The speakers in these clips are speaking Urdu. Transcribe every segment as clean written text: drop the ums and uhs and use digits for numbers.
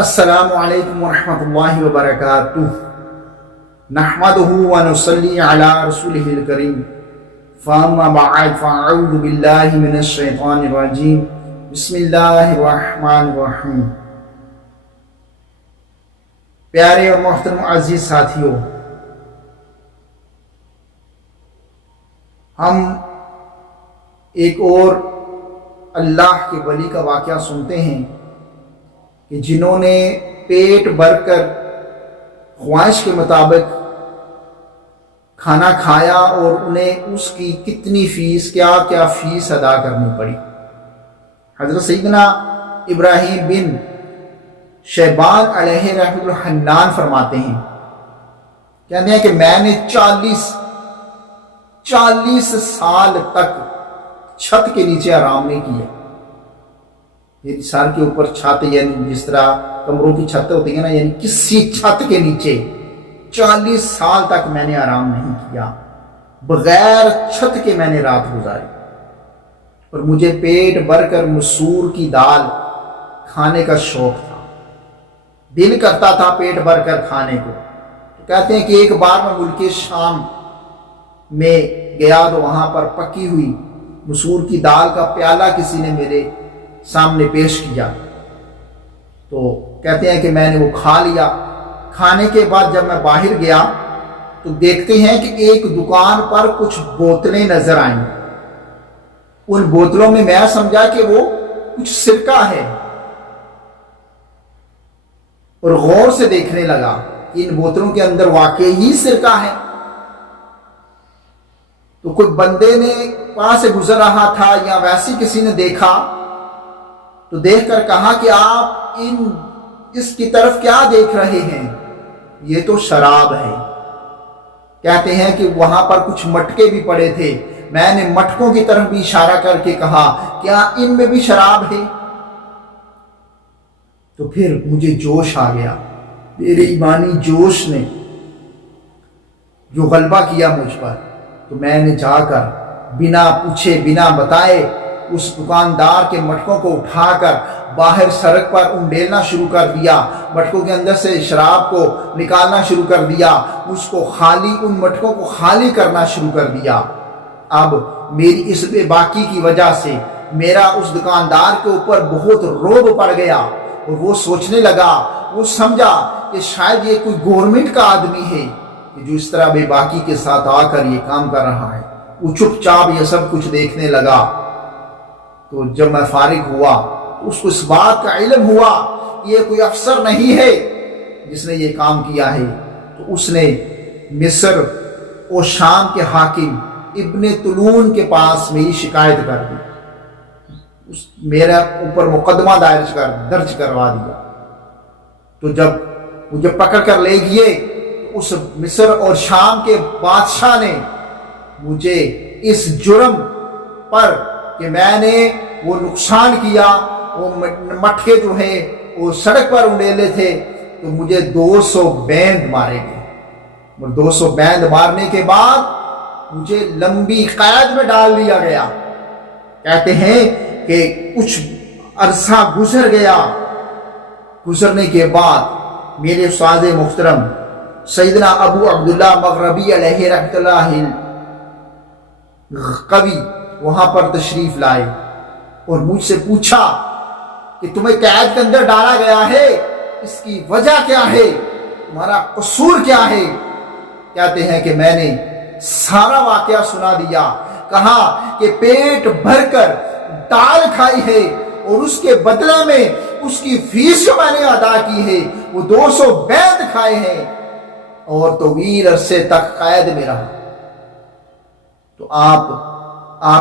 السلام علیکم ورحمۃ اللہ وبرکاتہ نحمدہ ونصلی علی رسولہ الکریم فاما بعد فاعوذ باللہ من الشیطان الرجیم بسم اللہ الرحمن الرحیم۔ پیارے اور محترم عزیز ساتھیوں، ہم ایک اور اللہ کے ولی کا واقعہ سنتے ہیں کہ جنہوں نے پیٹ بھر کر خواہش کے مطابق کھانا کھایا اور انہیں اس کی کتنی فیس کیا فیس ادا کرنی پڑی۔ حضرت سیدنا ابراہیم بن شیبان علیہ رحمۃ الحنان فرماتے ہیں، کہتے ہیں کہ میں نے 40 سال تک چھت کے نیچے آرام نہیں کیا۔ میری سر کے اوپر چھت، یعنی جس طرح کمروں کی چھت ہوتی ہے نا، یعنی کسی چھت کے نیچے 40 سال تک میں نے آرام نہیں کیا، بغیر چھت کے میں نے رات گزاری۔ اور مجھے پیٹ بھر کر مسور کی دال کھانے کا شوق تھا، دل کرتا تھا پیٹ بھر کر کھانے کو۔ تو کہتے ہیں کہ ایک بار میں ملک شام میں گیا تو وہاں پر پکی ہوئی مسور کی دال کا پیالہ کسی نے میرے سامنے پیش کیا، تو کہتے ہیں کہ میں نے وہ کھا لیا۔ کھانے کے بعد جب میں باہر گیا تو دیکھتے ہیں کہ ایک دکان پر کچھ بوتلیں نظر آئیں۔ ان بوتلوں میں سمجھا کہ وہ کچھ سرکہ ہے، اور غور سے دیکھنے لگا کہ ان بوتلوں کے اندر واقعی ہی سرکہ ہے۔ تو کوئی بندے نے پاس سے گزر رہا تھا یا ویسے کسی نے دیکھا تو دیکھ کر کہا کہ آپ اس کی طرف کیا دیکھ رہے ہیں؟ یہ تو شراب ہے۔ کہتے ہیں کہ وہاں پر کچھ مٹکے بھی پڑے تھے، میں نے مٹکوں کی طرف بھی اشارہ کر کے کہا کیا ان میں بھی شراب ہے؟ تو پھر مجھے جوش آ گیا، میرے ایمانی جوش نے جو غلبہ کیا مجھ پر، تو میں نے جا کر بنا پوچھے بنا بتائے اس دکاندار کے مٹکوں کو اٹھا کر باہر سڑک پر انڈیلنا شروع کر دیا، مٹکوں کے اندر سے شراب کو نکالنا شروع کر دیا، ان مٹکوں کو خالی کرنا شروع کر دیا۔ اب میری اس بے باکی کی وجہ سے میرا اس دکاندار کے اوپر بہت رعب پڑ گیا، اور وہ سوچنے لگا، وہ سمجھا کہ شاید یہ کوئی گورنمنٹ کا آدمی ہے کہ جو اس طرح بے باکی کے ساتھ آ کر یہ کام کر رہا ہے۔ وہ چپ چاپ یہ سب کچھ دیکھنے لگا۔ تو جب میں فارغ ہوا تو اس کو اس بات کا علم ہوا کہ یہ کوئی افسر نہیں ہے جس نے یہ کام کیا ہے، تو اس نے مصر اور شام کے حاکم ابن طولون کے پاس میری شکایت کر دی، میرے اوپر مقدمہ درج کروا دیا۔ تو جب مجھے پکڑ کر لے گئے تو اس مصر اور شام کے بادشاہ نے مجھے اس جرم پر کہ میں نے وہ نقصان کیا، وہ مٹکے جو ہیں وہ سڑک پر انڈیلے تھے، تو مجھے 200 بیند مارے گئے۔ اور 200 بیند مارنے کے بعد مجھے لمبی قید میں ڈال دیا گیا۔ کہتے ہیں کہ کچھ عرصہ گزر گیا، گزرنے کے بعد میرے استاد محترم سیدنا ابو عبداللہ مغربی علیہ رحمۃ اللہ قوی وہاں پر تشریف لائے اور مجھ سے پوچھا کہ تمہیں قید کے اندر ڈالا گیا ہے، اس کی وجہ کیا ہے، تمہارا قصور کیا ہے؟ کہتے ہیں کہ میں نے سارا واقعہ سنا دیا، کہا کہ پیٹ بھر کر دال کھائی ہے اور اس کے بدلے میں اس کی فیس جو میں نے ادا کی ہے وہ 200 بیند کھائے ہیں، اور طویل عرصے تک قید میں رہا۔ تو آپ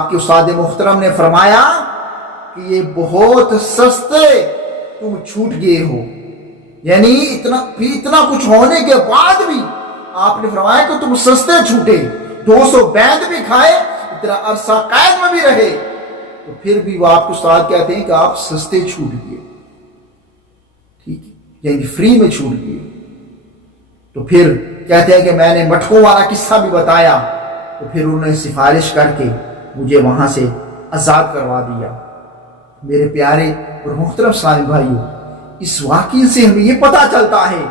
کے استاد محترم نے فرمایا کہ یہ بہت سستے تم چھوٹ گئے ہو، یعنی اتنا کچھ ہونے کے بعد بھی آپ نے فرمایا کہ تم سستے چھوٹے، 200 بیند بھی کھائے، اتنا عرصہ قید میں بھی رہے، تو پھر بھی وہ آپ کے استاد کہتے ہیں کہ آپ سستے چھوٹ گئے، ٹھیک ہے، یعنی فری میں چھوٹ گئے۔ تو پھر کہتے ہیں کہ میں نے مٹکوں والا قصہ بھی بتایا، تو پھر انہوں نے سفارش کر کے مجھے وہاں سے آزاد کروا دیا۔ میرے پیارے اور محترم اسلامی بھائیوں، اس واقعے سے ہمیں یہ پتا چلتا ہے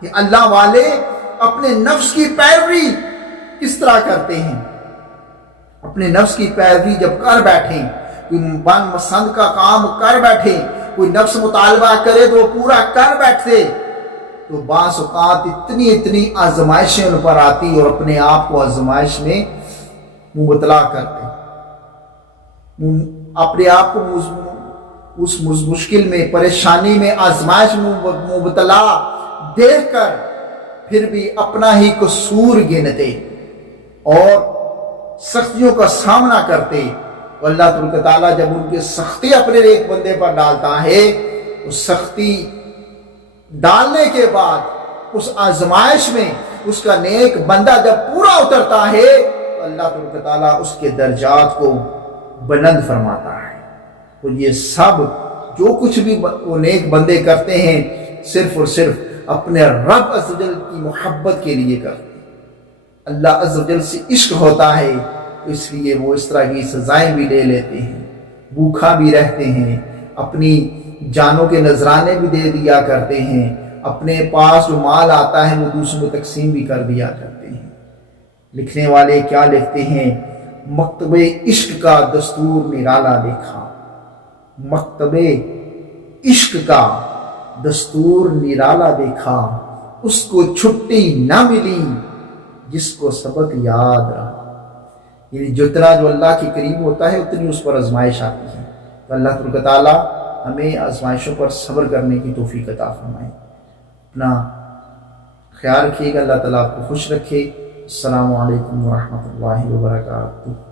کہ اللہ والے اپنے نفس کی پیروی کس طرح کرتے ہیں۔ اپنے نفس کی پیروی جب کر بیٹھیں، کوئی من پسند کا کام کر بیٹھے، کوئی نفس مطالبہ کرے تو وہ پورا کر بیٹھتے، تو بعض اوقات اتنی آزمائشیں ان پر آتی اور اپنے آپ کو آزمائش میں مبتلا کرتے، اپنے آپ کو اس مشکل میں، پریشانی میں، آزمائش میں مبتلا دیکھ کر پھر بھی اپنا ہی قصور گنتے اور سختیوں کا سامنا کرتے۔ اور اللہ تبارک و تعالیٰ جب ان کی سختی اپنے ایک بندے پر ڈالتا ہے، اس سختی ڈالنے کے بعد اس آزمائش میں اس کا نیک بندہ جب پورا اترتا ہے تو اللہ تبارک و تعالیٰ اس کے درجات کو بلند فرماتا ہے۔ تو یہ سب جو کچھ بھی وہ نیک بندے کرتے ہیں صرف اور صرف اپنے رب عز و جل کی محبت کے لیے کرتے ہیں۔ اللہ عز و جل سے عشق ہوتا ہے تو اس لیے وہ اس طرح کی سزائیں بھی لے لیتے ہیں، بھوکا بھی رہتے ہیں، اپنی جانوں کے نذرانے بھی دے دیا کرتے ہیں، اپنے پاس جو مال آتا ہے وہ دوسروں میں تقسیم بھی کر دیا کرتے ہیں۔ لکھنے والے کیا لکھتے ہیں؟ مکتب عشق کا دستور نرالا دیکھا، مکتب عشق کا دستور نرالا دیکھا، اس کو چھٹی نہ ملی جس کو سبق یاد رہا۔ یعنی جتنا جو اللہ کے قریب ہوتا ہے اتنی اس پر آزمائش آتی ہے۔ تو اللہ تبارک و تعالیٰ ہمیں آزمائشوں پر صبر کرنے کی توفیق عطا فرمائے۔ اپنا خیال رکھیے گا، اللہ تعالیٰ آپ کو خوش رکھے۔ السلام علیکم ورحمۃ اللہ وبرکاتہ۔